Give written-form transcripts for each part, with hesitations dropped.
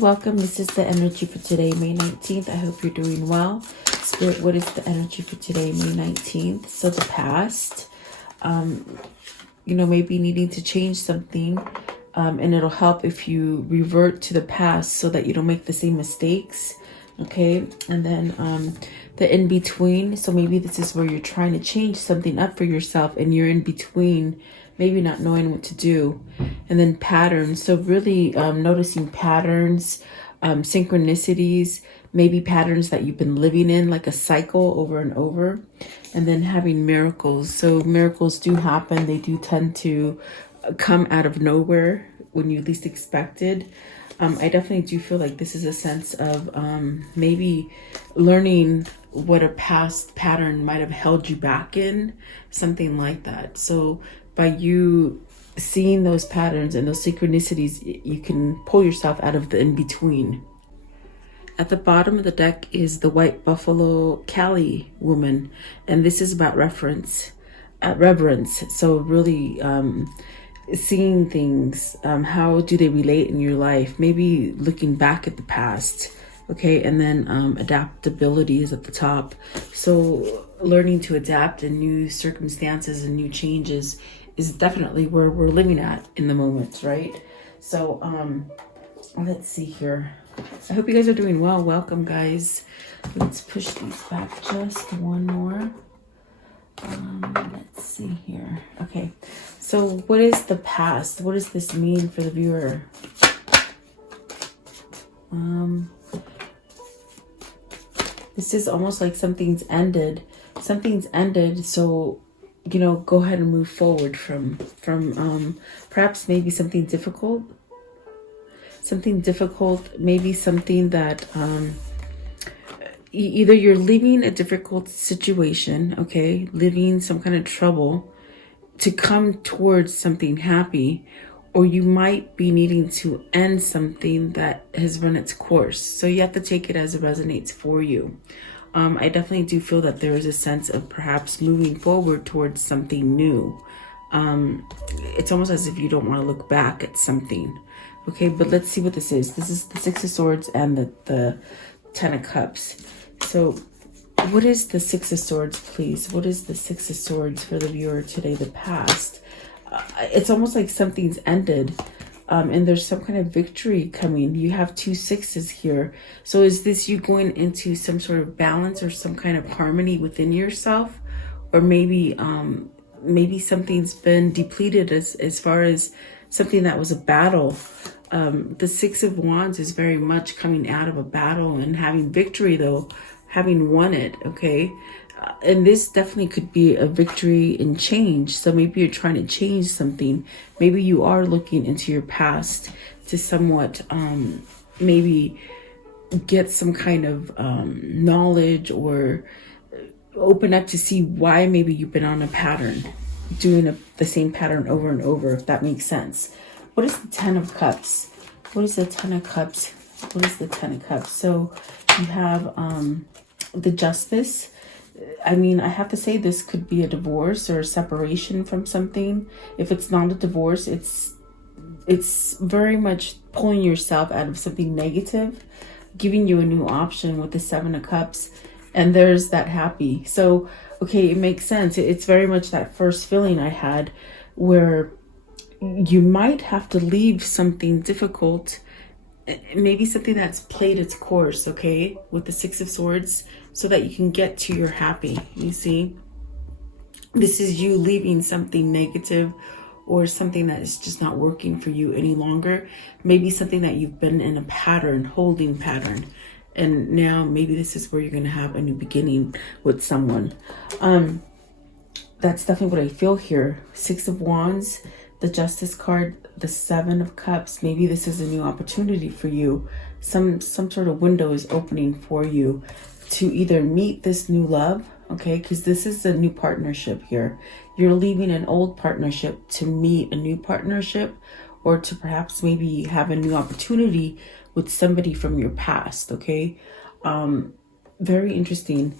welcome. This is the energy for today, May 19th. I hope you're doing well. Spirit, what is the energy for today, May 19th? So the past, maybe needing to change something, and it'll help if you revert to the past so that you don't make the same mistakes. Okay, and then the in-between. So maybe this is where you're trying to change something up for yourself and you're in between, maybe not knowing what to do. And then patterns. So really noticing patterns, synchronicities, maybe patterns that you've been living in, like a cycle over and over. And then having miracles. So miracles do happen. They do tend to come out of nowhere when you least expected. I definitely do feel like this is a sense of maybe learning what a past pattern might have held you back in, something like that. So by you seeing those patterns and those synchronicities, you can pull yourself out of the in-between. At the bottom of the deck is the White Buffalo Cali woman, and this is about reverence. So really seeing things, how do they relate in your life, maybe looking back at the past. Okay, and then adaptability is at the top. So learning to adapt in new circumstances and new changes is definitely where we're living at in the moment, right? So let's see here. I hope you guys are doing well. Welcome, guys. Let's push these back just one more. Let's see here. Okay, so what is the past? What does this mean for the viewer? This is almost like something's ended. Something's ended, so go ahead and move forward from perhaps maybe something difficult. Maybe something that either you're leaving a difficult situation, okay, living some kind of trouble to come towards something happy, or you might be needing to end something that has run its course. So you have to take it as it resonates for you. I definitely do feel that there is a sense of perhaps moving forward towards something new. It's almost as if you don't want to look back at something. Okay, but let's see what this is. This is the Six of Swords and the Ten of Cups. So what is the Six of Swords, please? What is the Six of Swords for the viewer today, the past? It's almost like something's ended, and there's some kind of victory coming. You have two sixes here. So is this you going into some sort of balance or some kind of harmony within yourself? Or maybe something's been depleted as far as something that was a battle. The Six of Wands is very much coming out of a battle and having victory, though, having won it, okay? And this definitely could be a victory in change. So maybe you're trying to change something. Maybe you are looking into your past to somewhat maybe get some kind of knowledge or open up to see why maybe you've been on a pattern, doing the same pattern over and over, if that makes sense. What is the Ten of Cups? What is the Ten of Cups? What is the Ten of Cups? So you have the Justice. I mean, I have to say this could be a divorce or a separation from something. If it's not a divorce, it's very much pulling yourself out of something negative, giving you a new option with the Seven of Cups. And there's that happy. So, okay, it makes sense. It's very much that first feeling I had where you might have to leave something difficult, maybe something that's played its course, okay, with the Six of Swords, so that you can get to your happy. You see, this is you leaving something negative or something that is just not working for you any longer. Maybe something that you've been in a pattern, holding pattern. And now maybe this is where you're going to have a new beginning with someone. That's definitely what I feel here. Six of Wands, the Justice card, the Seven of Cups. Maybe this is a new opportunity for you. Some sort of window is opening for you to either meet this new love, okay? Because this is a new partnership here. You're leaving an old partnership to meet a new partnership, or to perhaps maybe have a new opportunity with somebody from your past, okay? Very interesting.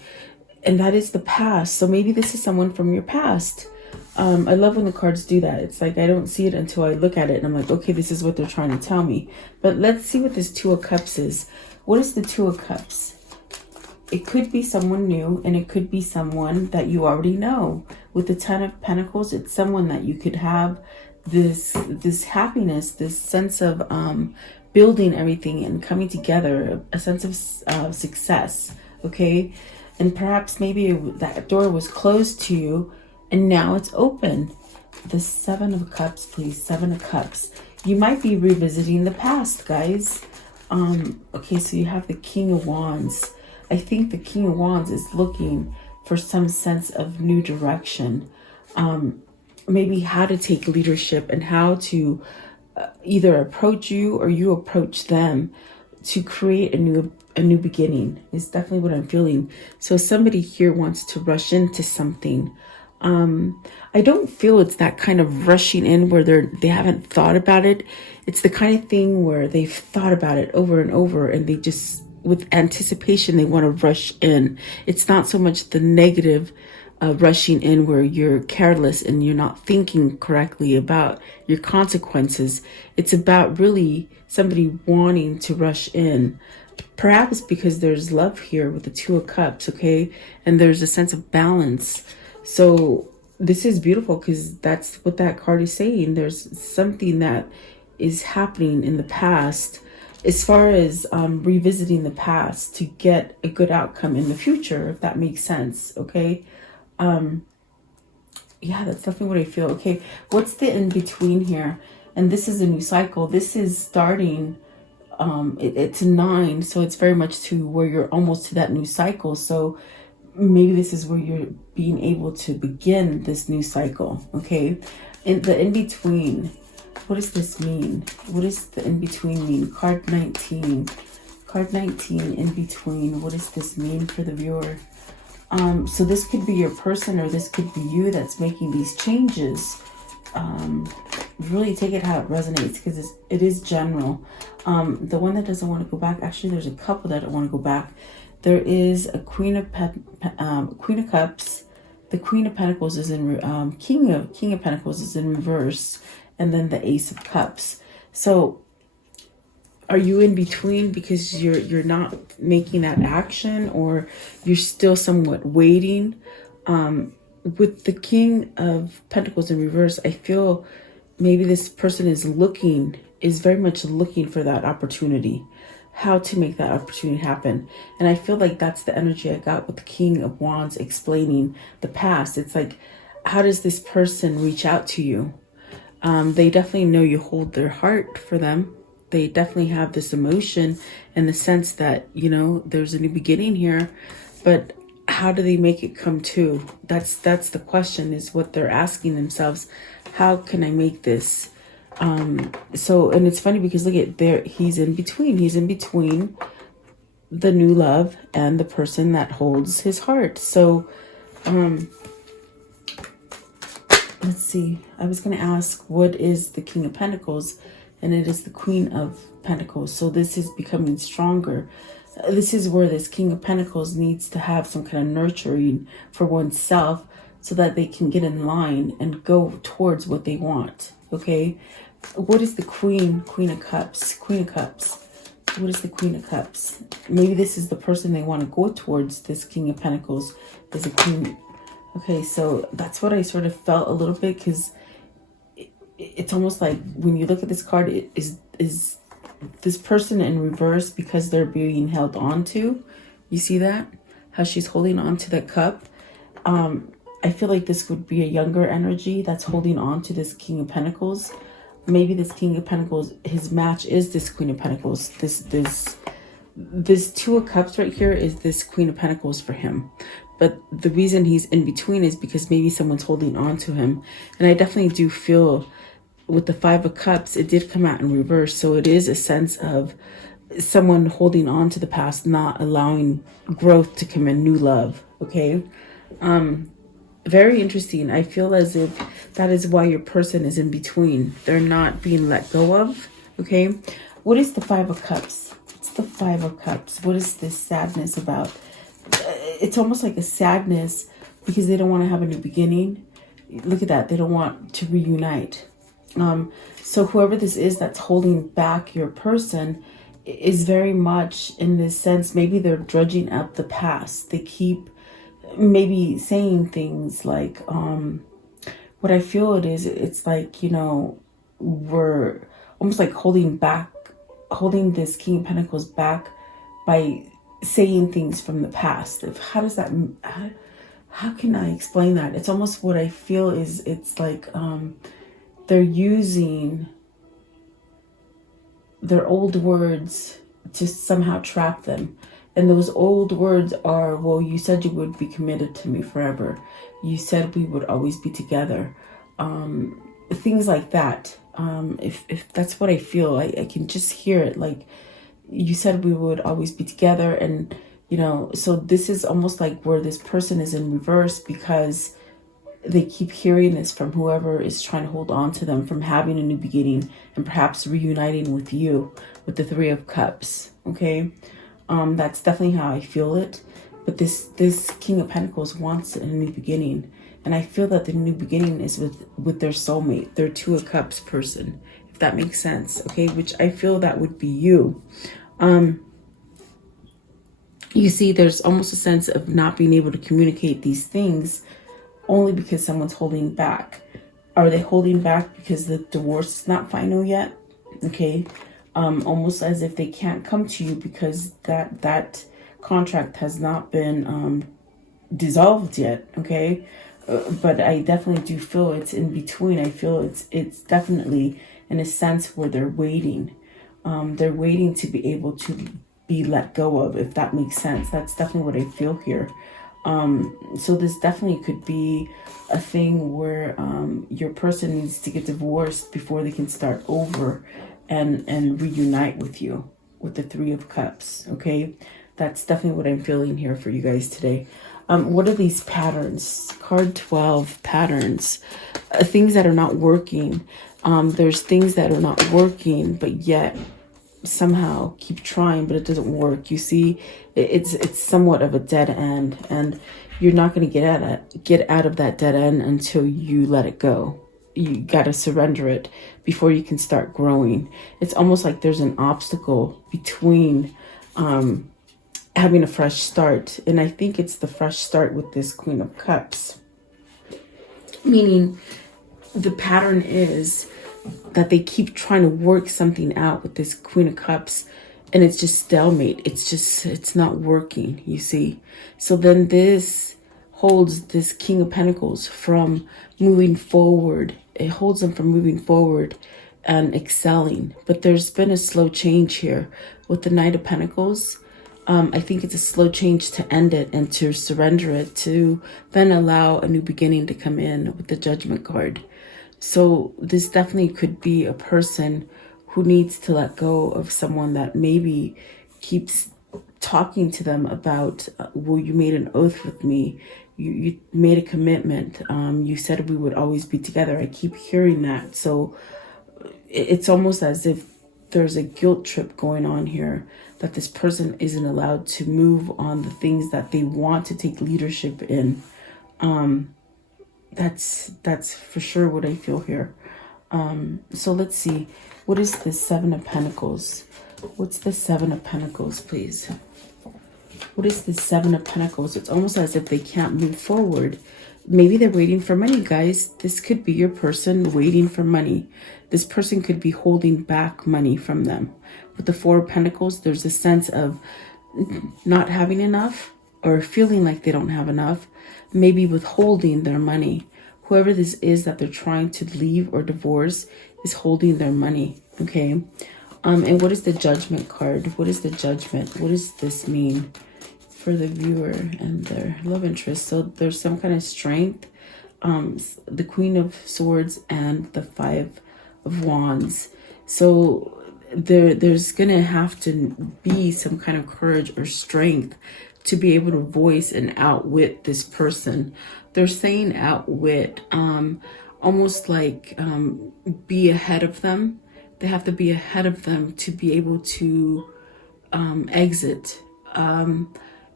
And that is the past. So maybe this is someone from your past. I love when the cards do that. It's like I don't see it until I look at it and I'm like, okay, this is what they're trying to tell me. But let's see what this Two of Cups is. What is the Two of Cups? It could be someone new, and it could be someone that you already know. With the Ten of Pentacles, it's someone that you could have this happiness, this sense of building everything and coming together, a sense of success, okay? And perhaps maybe that door was closed to you and now it's open. The Seven of Cups, please. Seven of Cups. You might be revisiting the past, guys. Okay, so you have the King of Wands. I think the King of Wands is looking for some sense of new direction. Maybe how to take leadership and how to either approach you or you approach them to create a new beginning is definitely what I'm feeling. So somebody here wants to rush into something. I don't feel it's that kind of rushing in where they haven't thought about it. It's the kind of thing where they've thought about it over and over and they just, with anticipation, they want to rush in. It's not so much the negative rushing in where you're careless and you're not thinking correctly about your consequences. It's about really somebody wanting to rush in. Perhaps because there's love here with the Two of Cups, okay? And there's a sense of balance. So this is beautiful because that's what that card is saying. There's something that is happening in the past as far as revisiting the past to get a good outcome in the future, if that makes sense, okay? Yeah, that's definitely what I feel. Okay, what's the in-between here? And this is a new cycle. This is starting, it's a 9, so it's very much to where you're almost to that new cycle. So maybe this is where you're being able to begin this new cycle, okay? In the in-between, what does this mean? What does the in-between mean? Card 19. Card 19, in-between. What does this mean for the viewer? So this could be your person or this could be you that's making these changes. Really take it how it resonates because it is general. The one that doesn't want to go back, actually there's a couple that don't want to go back. There is a Queen of Cups. The Queen of Pentacles is in King of Pentacles is in reverse, and then the Ace of Cups. So are you in between because you're not making that action, or you're still somewhat waiting? With the King of Pentacles in reverse, I feel maybe this person is very much looking for that opportunity, how to make that opportunity happen. And I feel like that's the energy I got with the King of Wands explaining the past. It's like, how does this person reach out to you? They definitely know you hold their heart for them. They definitely have this emotion and the sense that, you know, there's a new beginning here, but how do they make it come true? That's the question, is what they're asking themselves. How can I make this? So, and it's funny because look at there, he's in between the new love and the person that holds his heart. So, let's see. I was going to ask, what is the King of Pentacles? And it is the Queen of Pentacles. So this is becoming stronger. This is where this King of Pentacles needs to have some kind of nurturing for oneself so that they can get in line and go towards what they want. Okay. What is the Queen of Cups? Queen of Cups. What is the Queen of Cups? Maybe this is the person they want to go towards. This King of Pentacles is a Queen. Okay. So that's what I sort of felt a little bit, because it's almost like when you look at this card, is this person in reverse because they're being held on to. You see that? How she's holding on to that cup. I feel like this would be a younger energy that's holding on to this King of Pentacles. Maybe this King of Pentacles, his match is this Queen of Pentacles. This Two of Cups right here is this Queen of Pentacles for him. But the reason he's in between is because maybe someone's holding on to him. And I definitely do feel with the Five of Cups, it did come out in reverse. So it is a sense of someone holding on to the past, not allowing growth to come in, new love. Okay. Very interesting. I feel as if that is why your person is in between. They're not being let go of. Okay. What is the Five of Cups? It's the Five of Cups. What is this sadness about? It's almost like a sadness because they don't want to have a new beginning. Look at that. They don't want to reunite. So whoever this is that's holding back your person is very much in this sense, maybe they're drudging up the past. They keep maybe saying things like, what I feel it is, it's like, we're almost like holding this King of Pentacles back by saying things from the past. How can I explain that? It's almost what I feel is, it's like they're using their old words to somehow trap them. And those old words are, well, you said you would be committed to me forever. You said we would always be together. Things like that. If that's what I feel, I can just hear it. Like, you said we would always be together. And, so this is almost like where this person is in reverse, because they keep hearing this from whoever is trying to hold on to them from having a new beginning and perhaps reuniting with you with the Three of Cups. Okay. That's definitely how I feel it. But this King of Pentacles wants a new beginning. And I feel that the new beginning is with their soulmate, their Two of Cups person, if that makes sense. Okay. Which I feel that would be you. You see, there's almost a sense of not being able to communicate these things only because someone's holding back. Are they holding back because the divorce is not final yet? Okay. Almost as if they can't come to you because that contract has not been dissolved yet. Okay. But I definitely do feel it's in between. I feel it's definitely in a sense where they're waiting. They're waiting to be able to be let go of, if that makes sense. That's definitely what I feel here. So this definitely could be a thing where your person needs to get divorced before they can start over and reunite with you with the Three of Cups. Okay, that's definitely what I'm feeling here for you guys today. What are these patterns? Card 12, patterns. Things that are not working. There's things that are not working, but yet somehow keep trying, but it doesn't work. You see, it's somewhat of a dead end, and you're not going to get out of that dead end until you let it go. You got to surrender it before you can start growing. It's almost like there's an obstacle between having a fresh start, and I think it's the fresh start with this Queen of Cups, meaning the pattern is that they keep trying to work something out with this Queen of Cups, and it's just stalemate. It's not working, you see. So then this holds this King of Pentacles from moving forward. It holds them from moving forward and excelling. But there's been a slow change here with the Knight of Pentacles. I think it's a slow change to end it and to surrender it, to then allow a new beginning to come in with the Judgment card. So this definitely could be a person who needs to let go of someone that maybe keeps talking to them about, well, you made an oath with me. You made a commitment. You said we would always be together. I keep hearing that. So it's almost as if there's a guilt trip going on here, that this person isn't allowed to move on the things that they want to take leadership in. That's for sure what I feel here. So let's see. What is the Seven of Pentacles? What's the Seven of Pentacles, please? What is the Seven of Pentacles? It's almost as if they can't move forward. Maybe they're waiting for money, guys. This could be your person waiting for money. This person could be holding back money from them. With the Four of Pentacles, there's a sense of not having enough or feeling like they don't have enough. Maybe withholding their money. Whoever this is that they're trying to leave or divorce is holding their money. Okay. And what is the Judgment card? What is the Judgment? What does this mean for the viewer and their love interest? So there's some kind of strength. The Queen of Swords and the Five of Wands. So there's gonna have to be some kind of courage or strength to be able to voice and outwit this person. They're saying outwit, almost like be ahead of them. They have to be ahead of them to be able to exit.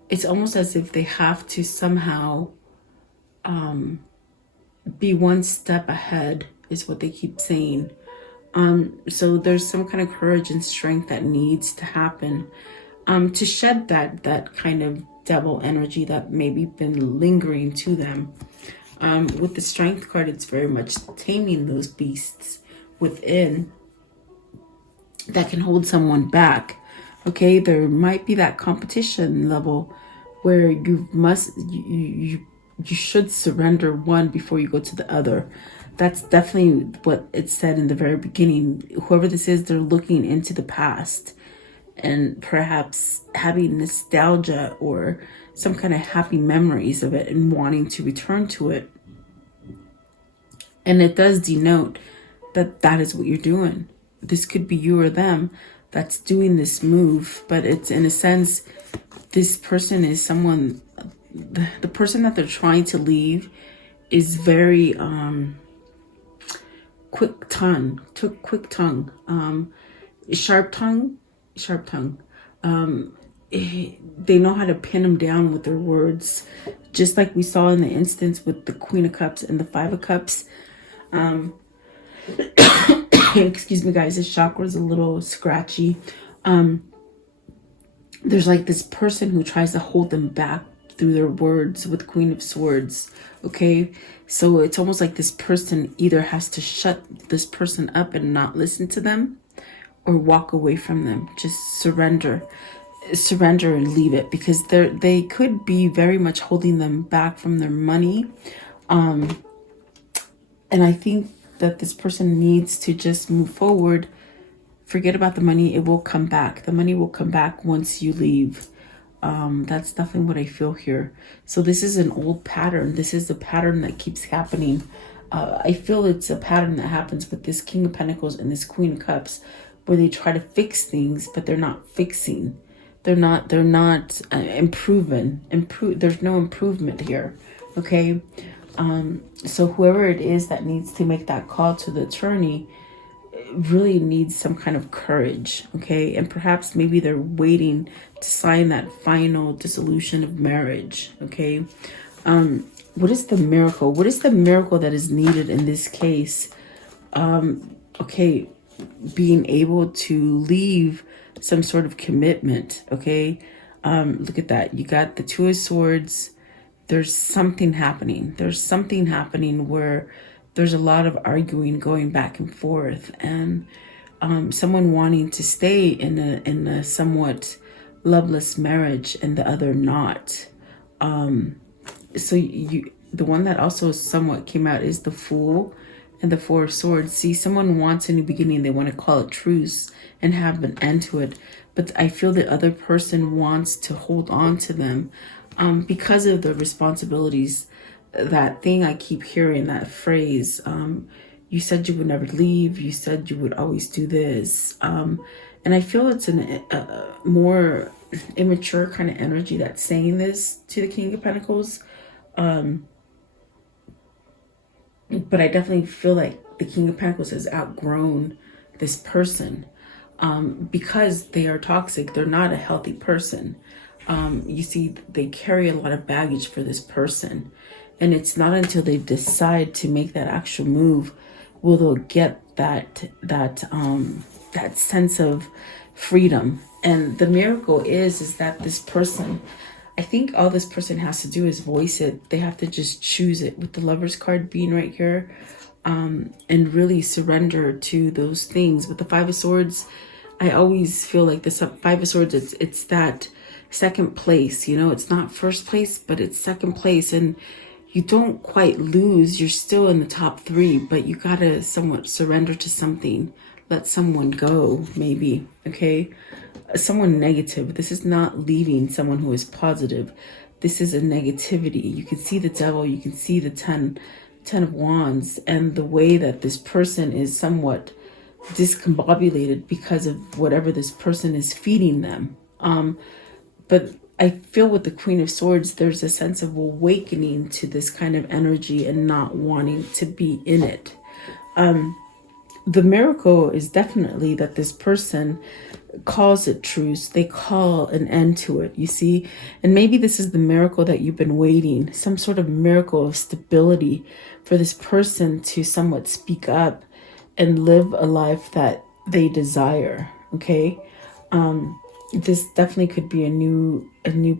It's almost as if they have to somehow be one step ahead is what they keep saying. So there's some kind of courage and strength that needs to happen, to shed that kind of devil energy that maybe been lingering to them. With the strength card, it's very much taming those beasts within that can hold someone back. Okay, there might be that competition level where you should surrender one before you go to the other. That's definitely what it said in the very beginning. Whoever this is, they're looking into the past and perhaps having nostalgia or some kind of happy memories of it and wanting to return to it. And it does denote that that is what you're doing. This could be you or them that's doing this move, but it's, in a sense, this person is someone, the person that they're trying to leave is very quick tongue, sharp tongue. They know how to pin them down with their words, just like we saw in the instance with the Queen of Cups and the Five of Cups. Excuse me, guys, this chakra is a little scratchy. There's like this person who tries to hold them back through their words with Queen of Swords. Okay, so it's almost like this person either has to shut this person up and not listen to them, or walk away from them. Just surrender and leave it, because they could be very much holding them back from their money. And I think that this person needs to just move forward. Forget about the money. It will come back. The money will come back once you leave. That's definitely what I feel here. So this is an old pattern. This is a pattern that keeps happening. I feel it's a pattern that happens with this King of Pentacles and this Queen of Cups, where they try to fix things, but they're not fixing. They're not improving. There's no improvement here. Okay. So whoever it is that needs to make that call to the attorney really needs some kind of courage. Okay. And perhaps maybe they're waiting to sign that final dissolution of marriage. Okay. What is the miracle? What is the miracle that is needed in this case? Okay. Being able to leave some sort of commitment. Okay. Look at that. You got the Two of Swords. There's something happening. There's something happening where there's a lot of arguing going back and forth, and someone wanting to stay in a somewhat loveless marriage and the other not. So the one that also somewhat came out is the Fool and the Four of Swords. See, someone wants a new beginning. They want to call a truce and have an end to it. But I feel the other person wants to hold on to them because of the responsibilities. That thing I keep hearing, that phrase, you said you would never leave. You said you would always do this. And I feel it's a more immature kind of energy that's saying this to the King of Pentacles. But I definitely feel like the King of Pentacles has outgrown this person because they are toxic. They're not a healthy person. You see, they carry a lot of baggage for this person. And it's not until they decide to make that actual move will they'll get that sense of freedom. And the miracle is that this person, I think all this person has to do is voice it. They have to just choose it, with the Lover's card being right here, and really surrender to those things. With the Five of Swords, I always feel like this Five of Swords, it's that second place, you know, it's not first place, but it's second place. And you don't quite lose. You're still in the top three, but you gotta somewhat surrender to something. Let someone go, maybe, okay? Someone negative. This is not leaving someone who is positive. This is a negativity. You can see the Devil. You can see the 10 of Wands, and the way that this person is somewhat discombobulated because of whatever this person is feeding them. But I feel with the Queen of Swords, there's a sense of awakening to this kind of energy and not wanting to be in it. the miracle is definitely that this person calls it truce. They call an end to it, you see? And maybe this is the miracle that you've been waiting, some sort of miracle of stability for this person to somewhat speak up and live a life that they desire, okay? This definitely could be a new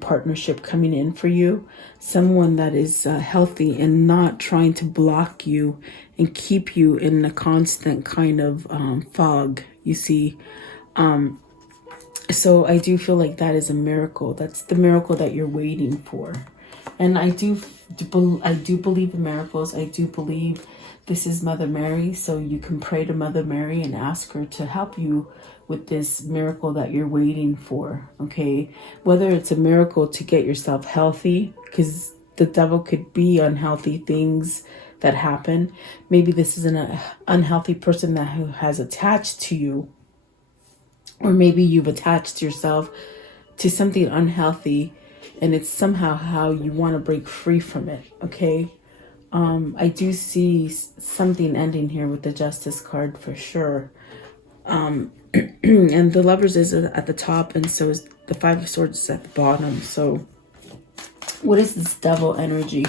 partnership coming in for you, someone that is healthy and not trying to block you and keep you in a constant kind of fog, you see. So I do feel like that is a miracle. That's the miracle that you're waiting for. And I do believe in miracles. I do believe this is Mother Mary. So you can pray to Mother Mary and ask her to help you with this miracle that you're waiting for, okay? Whether it's a miracle to get yourself healthy, because the devil could be unhealthy things that happen. Maybe this is an unhealthy person who has attached to you, or maybe you've attached yourself to something unhealthy and it's somehow how you want to break free from it, okay? I do see something ending here with the Justice card for sure. And the Lovers is at the top, and so is the Five of Swords is at the bottom. So what is this devil energy?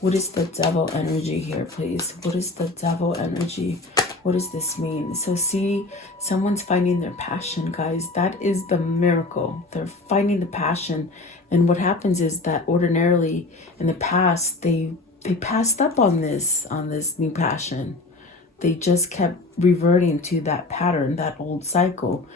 What is the devil energy here, please? What is the devil energy? What does this mean? So see, someone's finding their passion, guys. That is the miracle. They're finding the passion. And what happens is that ordinarily in the past, they passed up on this new passion. They just kept reverting to that pattern, that old cycle.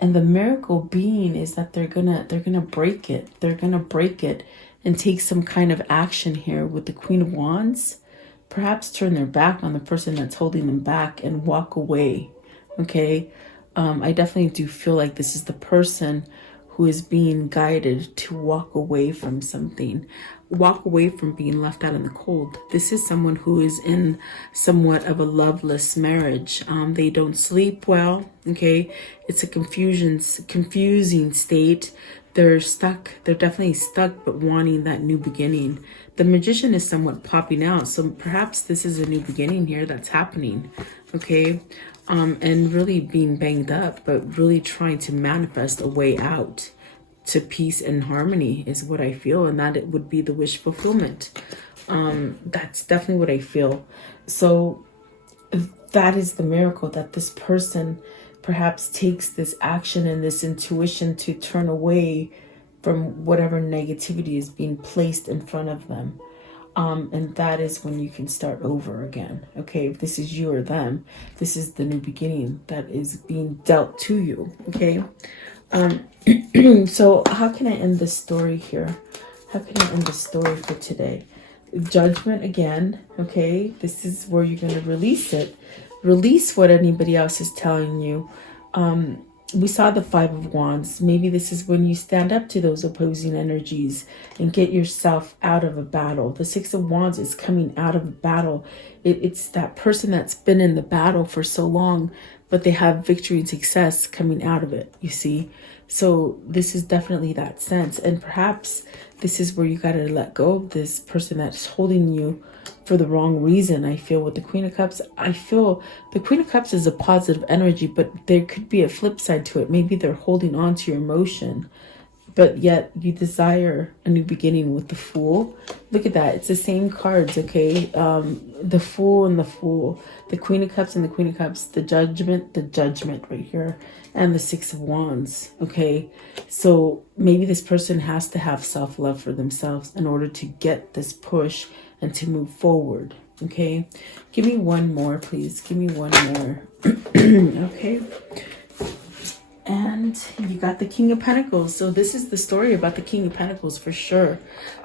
And the miracle being is that they're gonna break it. They're gonna break it and take some kind of action here with the Queen of Wands. Perhaps turn their back on the person that's holding them back and walk away, okay? I definitely do feel like this is the person who is being guided to walk away from something, walk away from being left out in the cold. This is someone who is in somewhat of a loveless marriage. They don't sleep well, okay? It's a confusing state. They're stuck. They're definitely stuck, but wanting that new beginning. The Magician is somewhat popping out. So perhaps this is a new beginning here that's happening. Okay. And really being banged up, but really trying to manifest a way out to peace and harmony is what I feel. And that it would be the wish fulfillment. That's definitely what I feel. So that is the miracle, that this person perhaps takes this action and this intuition to turn away from whatever negativity is being placed in front of them. And that is when you can start over again. Okay, if this is you or them, this is the new beginning that is being dealt to you. Okay. So how can I end this story here? How can I end the story for today? Judgment again. Okay, this is where you're going to release it. Release what anybody else is telling you. We saw the Five of Wands. Maybe this is when you stand up to those opposing energies and get yourself out of a battle. The Six of Wands is coming out of a battle. It's that person that's been in the battle for so long, but they have victory and success coming out of it, you see. So this is definitely that sense. And perhaps this is where you got to let go of this person that's holding you for the wrong reason. I feel with the Queen of Cups, I feel the Queen of Cups is a positive energy, but there could be a flip side to it. Maybe they're holding on to your emotion, but yet you desire a new beginning with the Fool. Look at that. It's the same cards, okay? The Fool and the Fool, the Queen of Cups and the Queen of Cups, the Judgment right here, and the Six of Wands, okay? So maybe this person has to have self-love for themselves in order to get this push and to move forward, okay? Give me one more, please. Give me one more. Okay. And you got the King of Pentacles. So this is the story about the King of Pentacles for sure.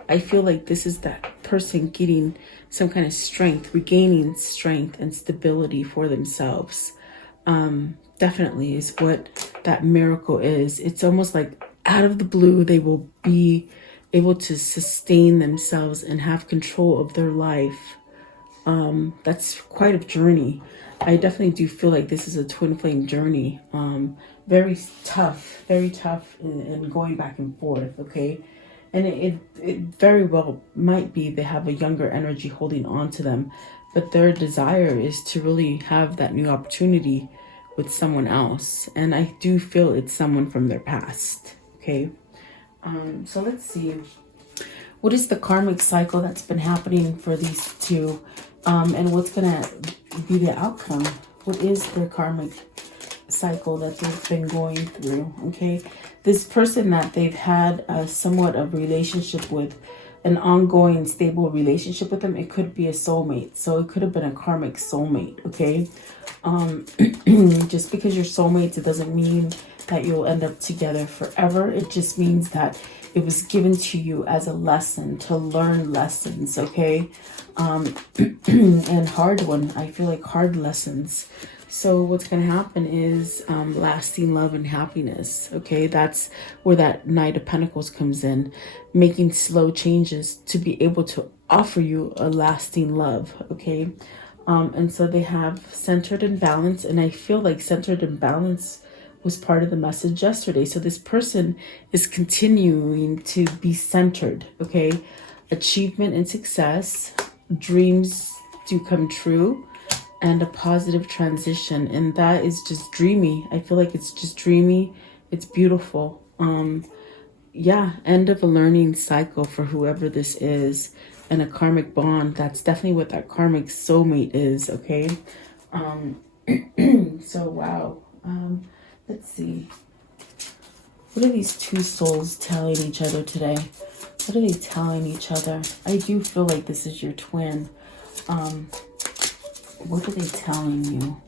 I feel like this is that person getting some kind of strength, regaining strength and stability for themselves. Definitely is what that miracle is. It's almost like out of the blue, they will be able to sustain themselves and have control of their life. That's quite a journey. I definitely do feel like this is a twin flame journey. Very tough in going back and forth, okay? And it very well might be they have a younger energy holding on to them, but their desire is to really have that new opportunity with someone else. And I do feel it's someone from their past. Okay. So let's see. What is the karmic cycle that's been happening for these two? And what's going to be the outcome? What is their karmic cycle that they've been going through? Okay. This person that they've had a somewhat of relationship with, an ongoing stable relationship with them, it could be a soulmate. So it could have been a karmic soulmate. Okay. Just because you're soulmates, it doesn't mean that you'll end up together forever. It just means that it was given to you as a lesson to learn lessons. Okay. And hard one. I feel like hard lessons. So what's going to happen is lasting love and happiness. Okay, that's where that Knight of Pentacles comes in, making slow changes to be able to offer you a lasting love. Okay, and so they have centered and balanced, and I feel like centered and balanced was part of the message yesterday. So this person is continuing to be centered. Okay, achievement and success, dreams do come true, and a positive transition. And that is just dreamy. I feel like it's just dreamy. It's beautiful. Yeah, end of a learning cycle for whoever this is, and a karmic bond. That's definitely what that karmic soulmate is. Okay. So wow. Let's see. What are these two souls telling each other today? What are they telling each other? I do feel like this is your twin. What are they telling you?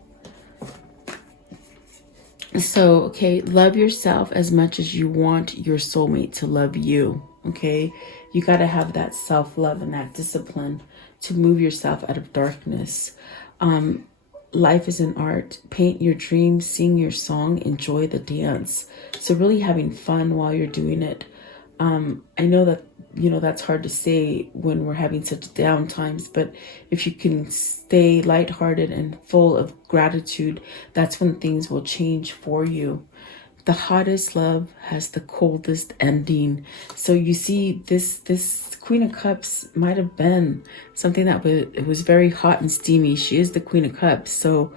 So, okay, love yourself as much as you want your soulmate to love you. Okay, you got to have that self-love and that discipline to move yourself out of darkness. Life is an art. Paint your dreams, sing your song, enjoy the dance. So really having fun while you're doing it. I know that, that's hard to say when we're having such down times, but if you can stay lighthearted and full of gratitude, that's when things will change for you. The hottest love has the coldest ending. So you see, this Queen of Cups might have been something that was very hot and steamy. She is the Queen of Cups, so,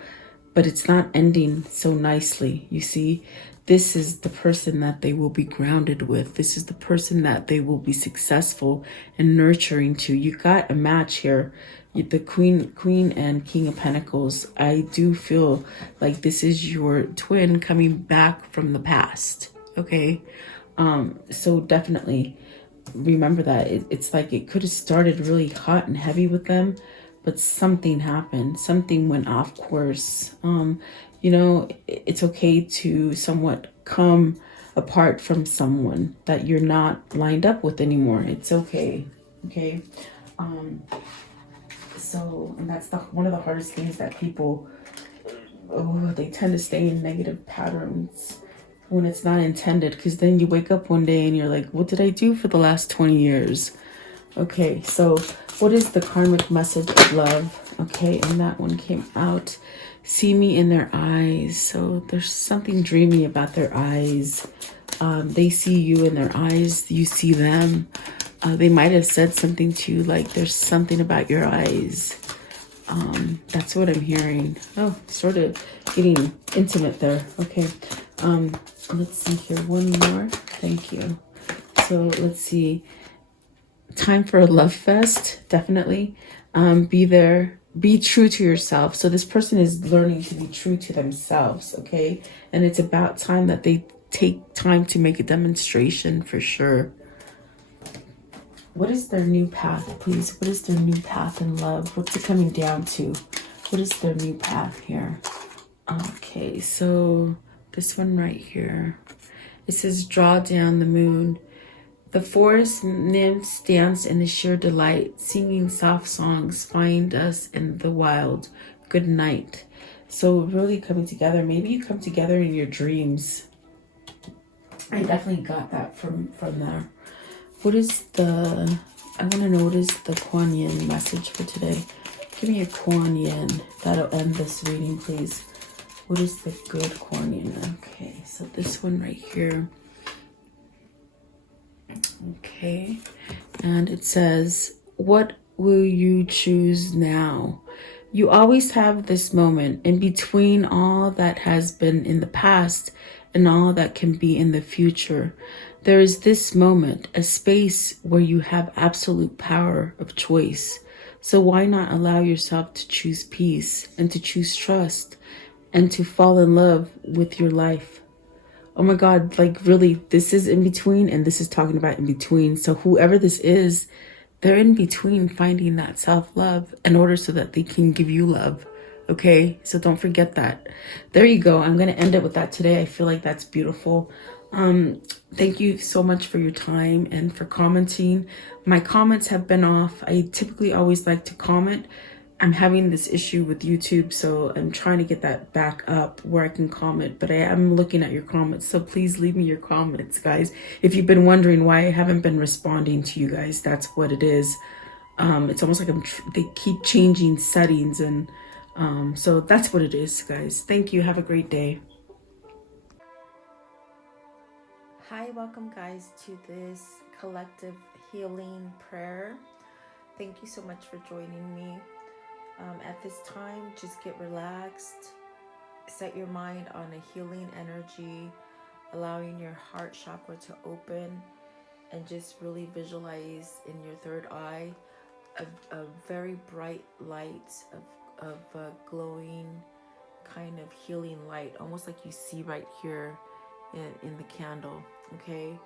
but it's not ending so nicely. You see, this is the person that they will be grounded with. This is the person that they will be successful and nurturing to. You got a match here. The Queen and King of Pentacles. I do feel like this is your twin coming back from the past. Okay. So definitely remember that. It's like it could have started really hot and heavy with them, but something happened. Something went off course. It's okay to somewhat come apart from someone that you're not lined up with anymore. It's okay. Okay. So, and that's one of the hardest things that people, they tend to stay in negative patterns when it's not intended, because then you wake up one day and you're like, what did I do for the last 20 years? Okay, so what is the karmic message of love? Okay, and that one came out. See me in their eyes. So there's something dreamy about their eyes. They see you in their eyes. You see them. They might have said something to you like, there's something about your eyes. That's what I'm hearing. Oh, sort of getting intimate there. Okay. Let's see here. One more. Thank you. So let's see. Time for a love fest. Definitely. Be there. Be true to yourself. So this person is learning to be true to themselves. Okay. And it's about time that they take time to make a demonstration for sure. What is their new path, please? What is their new path in love? What's it coming down to? What is their new path here? Okay, so this one right here. It says, draw down the moon. The forest nymphs dance in the sheer delight, singing soft songs, find us in the wild. Good night. So really coming together. Maybe you come together in your dreams. I definitely got that from there. What is I want to know, what is the Kuan Yin message for today? Give me a Kuan Yin. That'll end this reading, please. What is the good Kuan Yin? Okay, so this one right here. Okay, and it says, what will you choose now? You always have this moment in between all that has been in the past and all that can be in the future. There is this moment, a space where you have absolute power of choice. So why not allow yourself to choose peace and to choose trust and to fall in love with your life? Oh my God, like really, this is in between and this is talking about in between. So whoever this is, they're in between finding that self-love in order so that they can give you love. Okay, so don't forget that. There you go. I'm going to end it with that today. I feel like that's beautiful. Thank you so much for your time and for commenting. My comments have been off. I typically always like to comment. I'm having this issue with YouTube, so I'm trying to get that back up where I can comment, but I am looking at your comments, so please leave me your comments, guys. If you've been wondering why I haven't been responding to you guys, that's what it is. It's almost like they keep changing settings, and so that's what it is, guys. Thank you. Have a great day. Hi, welcome guys to this collective healing prayer. Thank you so much for joining me. At this time, just get relaxed, set your mind on a healing energy, allowing your heart chakra to open, and just really visualize in your third eye a very bright light of glowing kind of healing light, almost like you see right here in the candle, okay?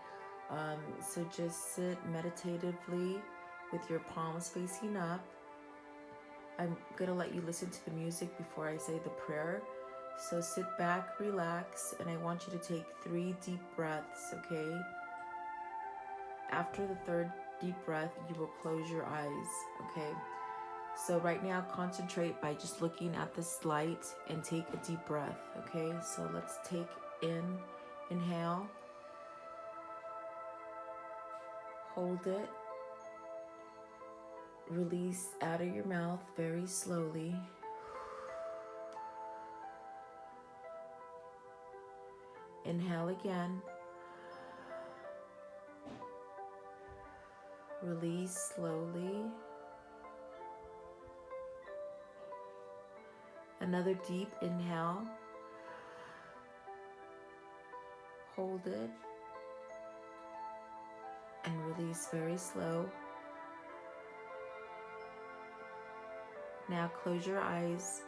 So just sit meditatively with your palms facing up. I'm gonna let you listen to the music before I say the prayer. So sit back, relax, and I want you to take 3 deep breaths, okay? After the third deep breath, you will close your eyes, okay? So right now, concentrate by just looking at this light and take a deep breath, okay? So let's take inhale, hold it, release out of your mouth very slowly. Inhale again. Release slowly. Another deep inhale. Hold it. And release very slow. Now close your eyes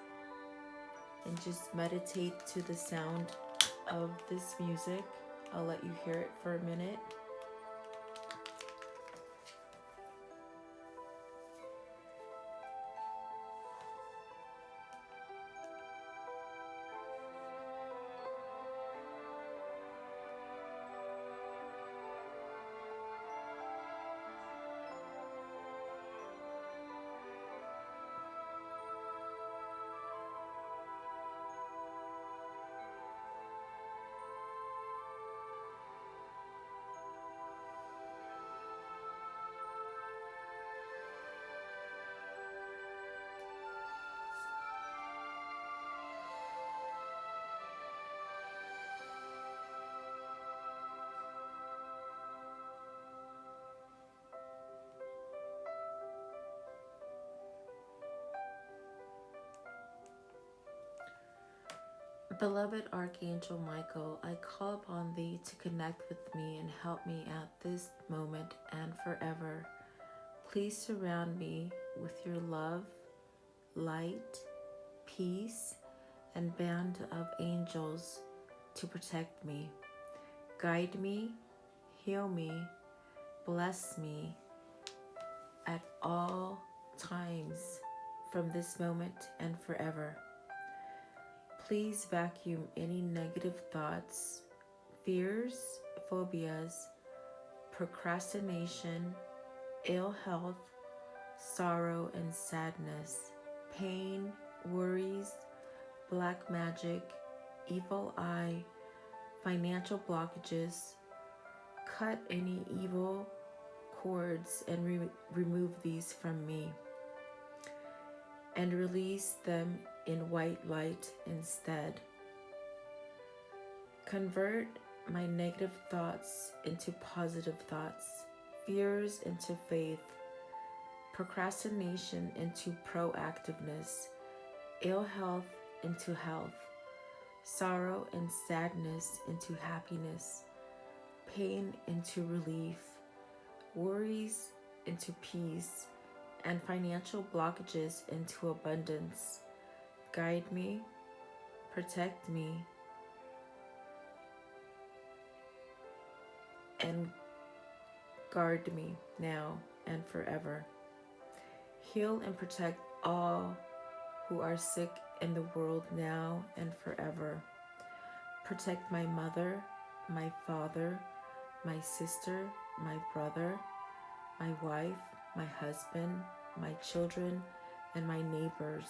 and just meditate to the sound of this music. I'll let you hear it for a minute. Beloved Archangel Michael, I call upon thee to connect with me and help me at this moment and forever. Please surround me with your love, light, peace, and band of angels to protect me. Guide me, heal me, bless me at all times from this moment and forever. Please vacuum any negative thoughts, fears, phobias, procrastination, ill health, sorrow and sadness, pain, worries, black magic, evil eye, financial blockages. Cut any evil cords and remove these from me, and release them in white light instead. Convert my negative thoughts into positive thoughts, fears into faith, procrastination into proactiveness, ill health into health, sorrow and sadness into happiness, pain into relief, worries into peace, and financial blockages into abundance. Guide me, protect me, and guard me now and forever. Heal and protect all who are sick in the world now and forever. Protect my mother, my father, my sister, my brother, my wife, my husband, my children, and my neighbors.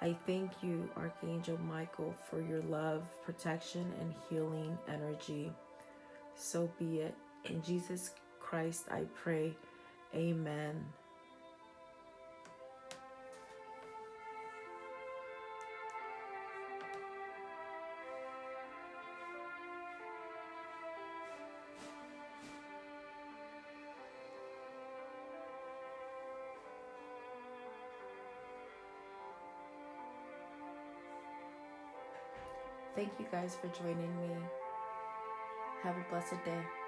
I thank you, Archangel Michael, for your love, protection, and healing energy. So be it. In Jesus Christ I pray. Amen. Thank you guys for joining me. Have a blessed day.